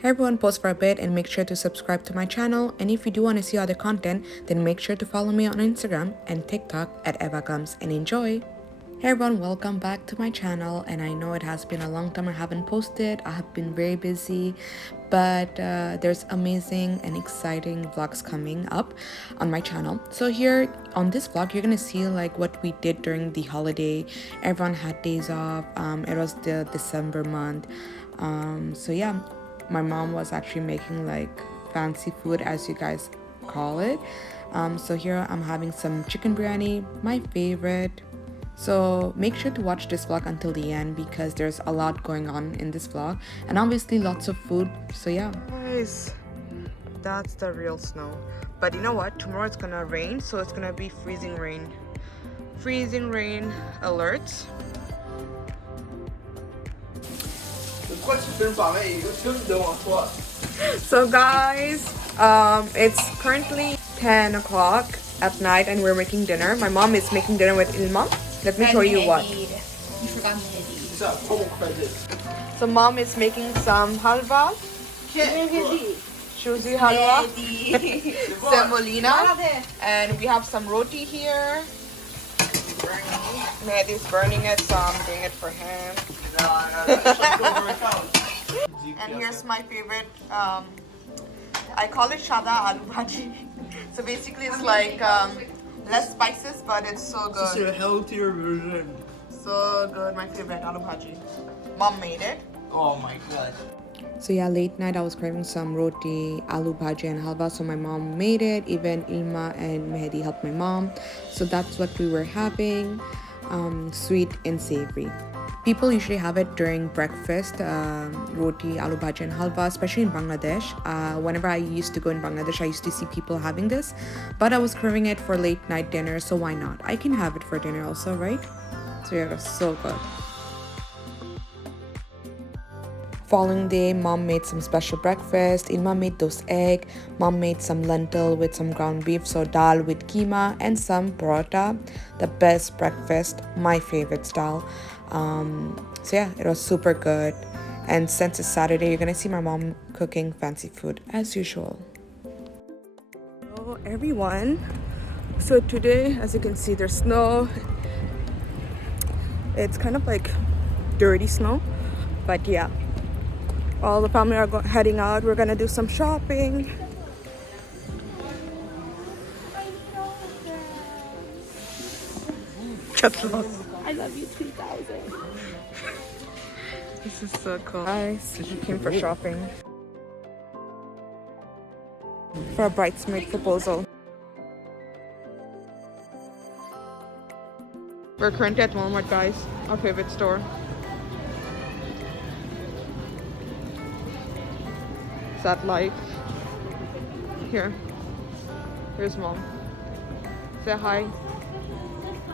Hey everyone, pause for a bit and make sure to subscribe to my channel. And if you do want to see other content, then make sure to follow me on Instagram and TikTok at Eva Comes and enjoy. Hey everyone, welcome back to my channel. And I know it has been a long time I haven't posted. I have been very busy, but there's amazing and exciting vlogs coming up on my channel. So here on this vlog, you're gonna see like what we did during the holiday. Everyone had days off. It was the December month. So yeah, my mom was actually making like fancy food, as you guys call it. So here I'm having some chicken biryani, my favorite. So make sure to watch this vlog until the end because there's a lot going on in this vlog and obviously lots of food. So yeah, guys, that's the real snow. But you know what, tomorrow it's gonna rain, so it's gonna be freezing rain alert. So guys, it's currently 10 o'clock at night and we're making dinner. My mom is making dinner with Ilma. Let me show you what. You forgot Mehdi. So mom is making some halwa, shuzi halwa, semolina, and we have some roti here. Mehdi is burning it, so I'm doing it for him. And here's my favorite, I call it shada aloo bhaji. So basically it's like less spices, but it's so good. It's a healthier version. So good, my favorite aloo bhaji. Mom made it. Oh my god. So yeah, late night I was craving some roti, aloo bhaji and halwa, so my mom made it. Even Ilma and Mehdi helped my mom. So that's what we were having, sweet and savory. People usually have it during breakfast, roti, aloo bhaji and halwa, especially in Bangladesh. Whenever I used to go in Bangladesh, I used to see people having this, but I was craving it for late night dinner, so why not? I can have it for dinner also, right? So yeah, it was so good. Following day, mom made some special breakfast. Ilma made those egg. Mom made some lentil with some ground beef, so dal with keema and some paratha. The best breakfast, my favorite style. So yeah, it was super good. And since it's Saturday, you're gonna see my mom cooking fancy food as usual. Hello everyone. So today, as you can see, there's snow. It's kind of like dirty snow, but yeah. All the family are heading out. We're gonna do some shopping. Just lost. I love you 2000. This is so cool. Guys, we came for shopping. For a bridesmaid proposal. We're currently at Walmart, guys. Our favorite store. Sad life. Here. Here's mom. Say hi.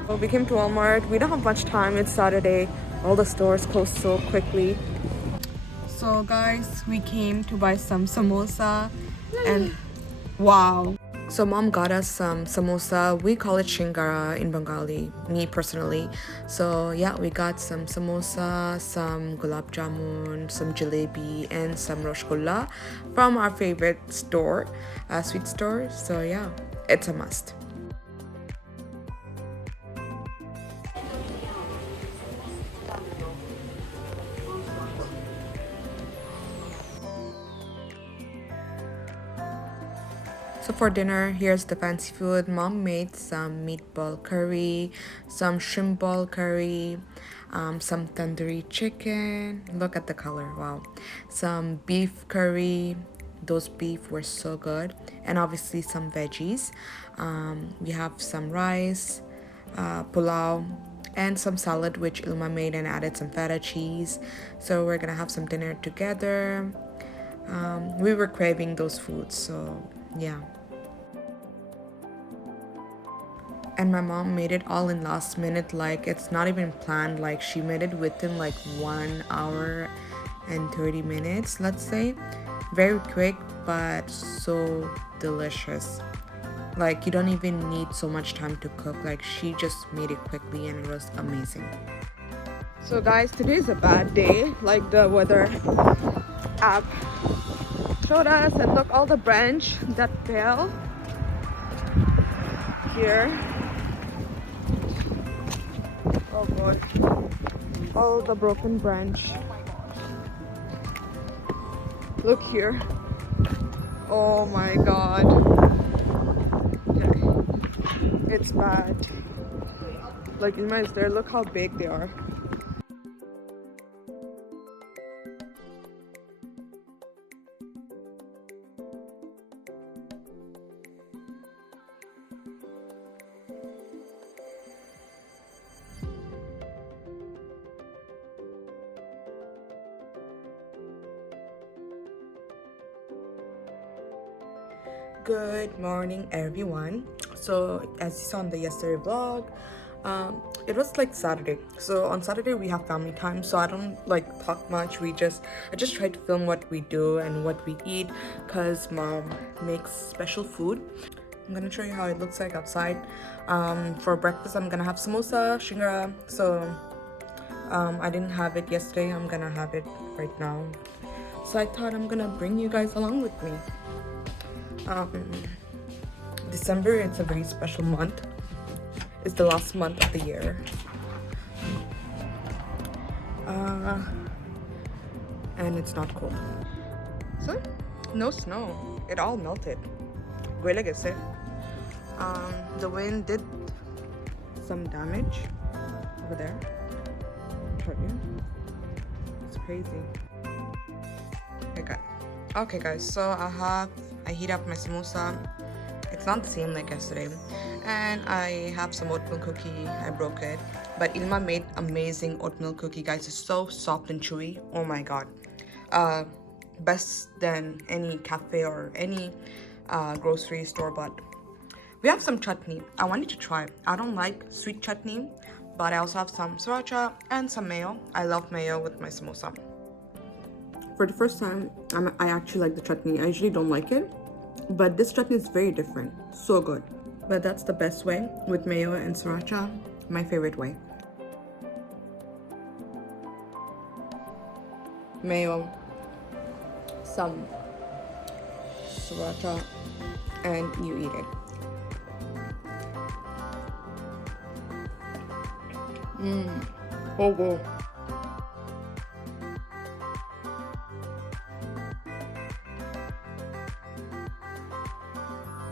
Well, we came to Walmart. We don't have much time. It's Saturday. All the stores closed so quickly. So guys, we came to buy some samosa and wow. So mom got us some samosa. We call it shingara in Bengali, me personally. So yeah, we got some samosa, some gulab jamun, some jalebi and some rosgulla from our favorite store, sweet store. So yeah, it's a must. So for dinner, here's the fancy food. Mom made some meatball curry, some shrimp ball curry, some tandoori chicken. Look at the color, wow. Some beef curry. Those beef were so good. And obviously some veggies. We have some rice, pulao, and some salad which Ilma made and added some feta cheese. So we're gonna have some dinner together. We were craving those foods, so yeah. And my mom made it all in last minute, like it's not even planned. Like she made it within like 1 hour and 30 minutes, let's say. Very quick, but so delicious. Like you don't even need so much time to cook. Like she just made it quickly and it was amazing. So guys, today is a bad day. Like the weather app showed us, and look, all the branch that fell here. Oh god, all the broken branch. Look here. Oh my god. Okay. It's bad. Like, Ilma is there. Look how big they are. Good morning, everyone. So as you saw in the yesterday vlog, it was like Saturday. So on Saturday we have family time, so I don't like talk much. I just try to film what we do and what we eat, because mom makes special food. I'm gonna show you how it looks like outside. For breakfast I'm gonna have samosa, shingara. So I didn't have it yesterday. I'm gonna have it right now. So I thought I'm gonna bring you guys along with me. December, it's a very special month. It's the last month of the year. And it's not cold. So, no snow. It all melted. The wind did some damage over there. It's crazy. Okay guys, so I heat up my samosa. It's not the same like yesterday. And I have some oatmeal cookie. I broke it. But Ilma made amazing oatmeal cookie, guys. It's so soft and chewy. Oh my god. Best than any cafe or any grocery store. But we have some chutney. I wanted to try. I don't like sweet chutney, but I also have some sriracha and some mayo. I love mayo with my samosa. For the first time, I actually like the chutney. I usually don't like it, but this chutney is very different. So good. But that's the best way, with mayo and sriracha. My favorite way. Mayo, some sriracha, and you eat it. Oh wow.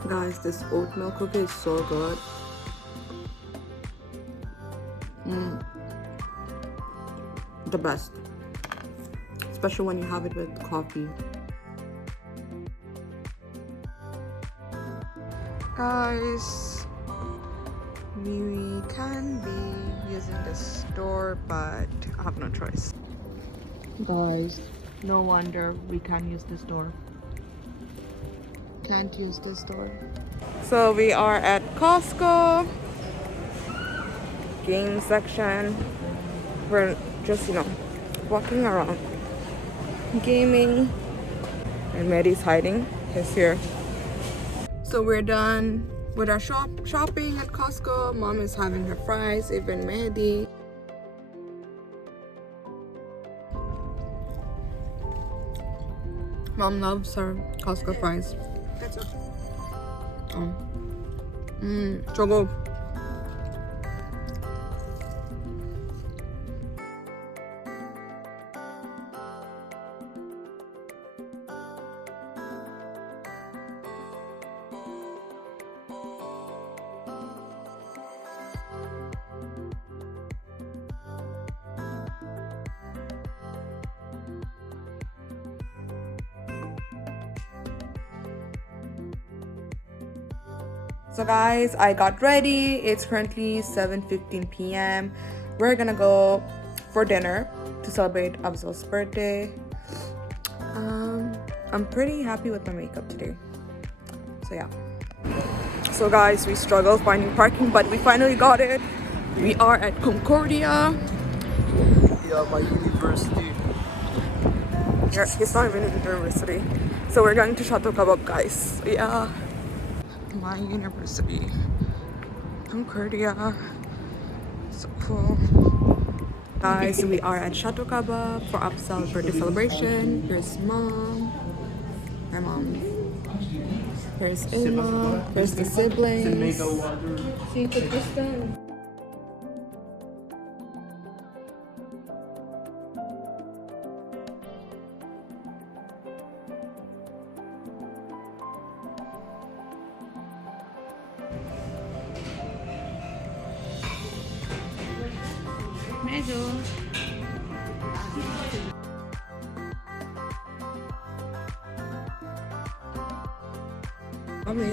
Guys, this oatmeal cookie is so good. The best. Especially when you have it with coffee. Guys, we can be using the store, but I have no choice. Guys, no wonder we can't use the store. Can't use this store. So we are at Costco game section. We're just, walking around gaming, and Maddie's hiding. He's here. So we're done with our shopping at Costco. Mom is having her fries, even Maddie. Mom loves her Costco fries. 저거. So guys, I got ready. It's currently 7:15 p.m. We're gonna go for dinner to celebrate Afzal's birthday. I'm pretty happy with my makeup today. So yeah. So guys, we struggled finding parking, but we finally got it. We are at Concordia. Yeah, my university. Yeah, it's not even a university. So we're going to Chateau Kebab, guys. Yeah. My university, Concordia. So cool. Guys, we are at Chateau Kebab for Afzal's birthday celebration. Here's mom. My mom. Here's Emma. Here's the siblings. Sí, te gustan. Medyo. Mommy.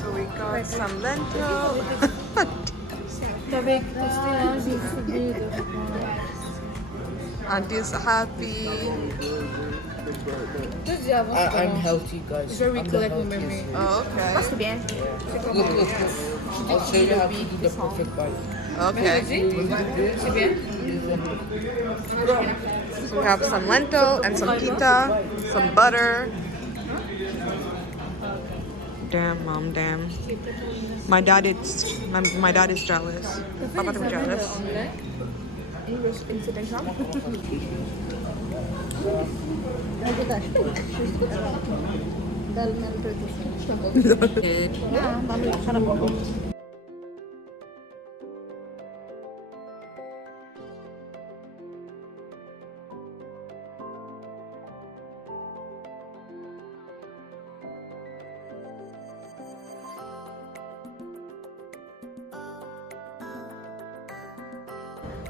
So we got some lentil. Auntie's happy. I'm healthy, guys. Very I'm the collect the healthiest. memory. Oh, okay. Bien. Look. I'll show you how to do the perfect bite. Okay. C'est bien. So we have some lentil and some pita, some butter. Damn, mom, damn. My dad is jealous. Papa, I'm jealous.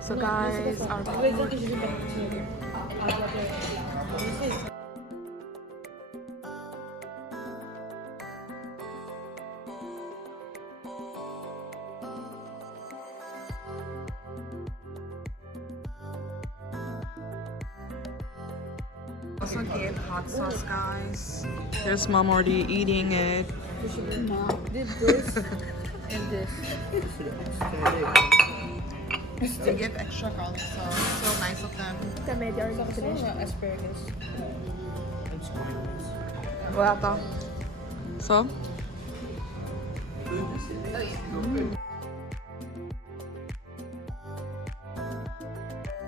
So guys, our also get hot sauce, guys. There's mom already eating it. Did this and this. They give extra garlic sauce. So nice of them. Asparagus. Wala to. So?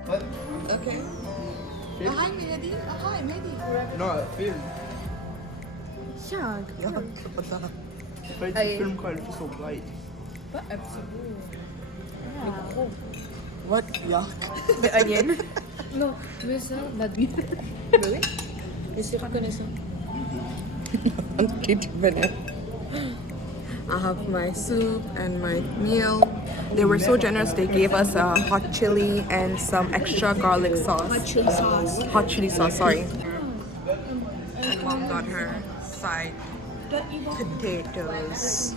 What? Okay. Hi, Mehdi. Hi, Mehdi. No, film. Shag. What the? Try to film ko, it's so bright. What? Yuck. The onion? No, mais ça, la bite. Really? Mais c'est reconnaissant. I have my soup and my meal. They were so generous. They gave us a hot chili and some extra garlic sauce. Hot chili sauce. Hot chili sauce, sorry. And mom got her side potatoes.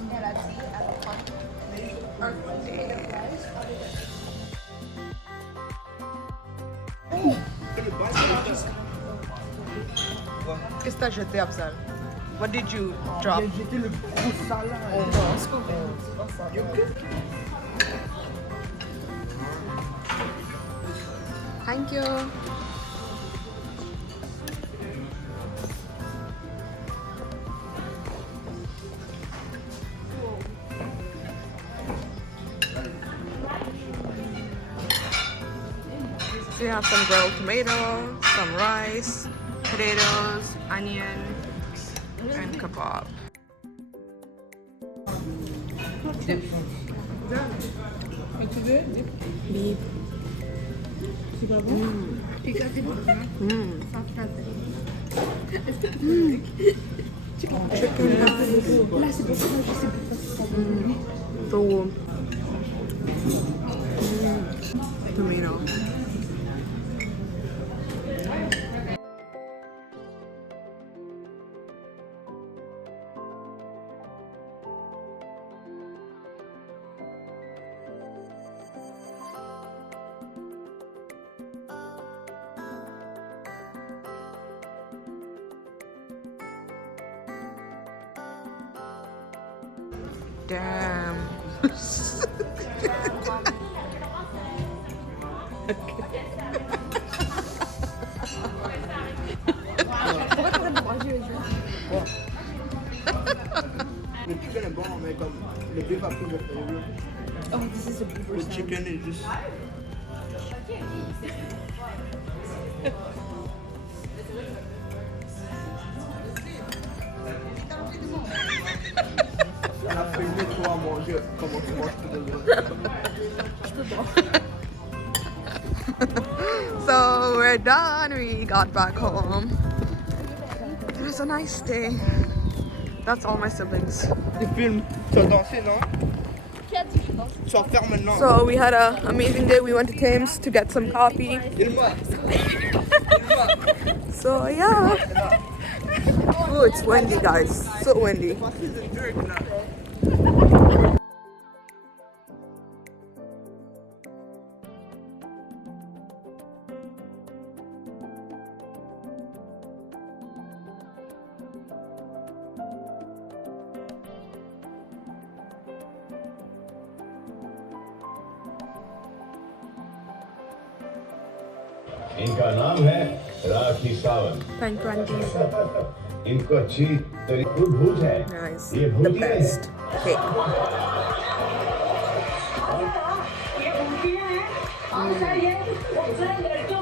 Qu'est-ce que t'as jeté, Afzal? What did you drop? J'ai jeté le gros salade. Thank you. So you have some grilled tomato, some rice, potatoes, onion, and kebab. Beef. So, tomato. Damn. Le chicken est bon, mais comme le beef a plus de flavor. Oh, this is a beef Le chicken is just On a filmé toi à manger, comment tu manges tout de So we're done. We got back home. It was a nice day. That's all my siblings. Tu filmes, tu as dansé, non? Tu vas faire maintenant. So we had an amazing day. We went to Thames to get some coffee. So yeah. Oh, it's windy, guys. So windy. इनका नाम है Rakhi Sawant. Thank you. इनको अच्छी तरीके भूत है। Nice. ये The भूतिया है। best. Okay. ये भूतिया है और सर ये लड़कियों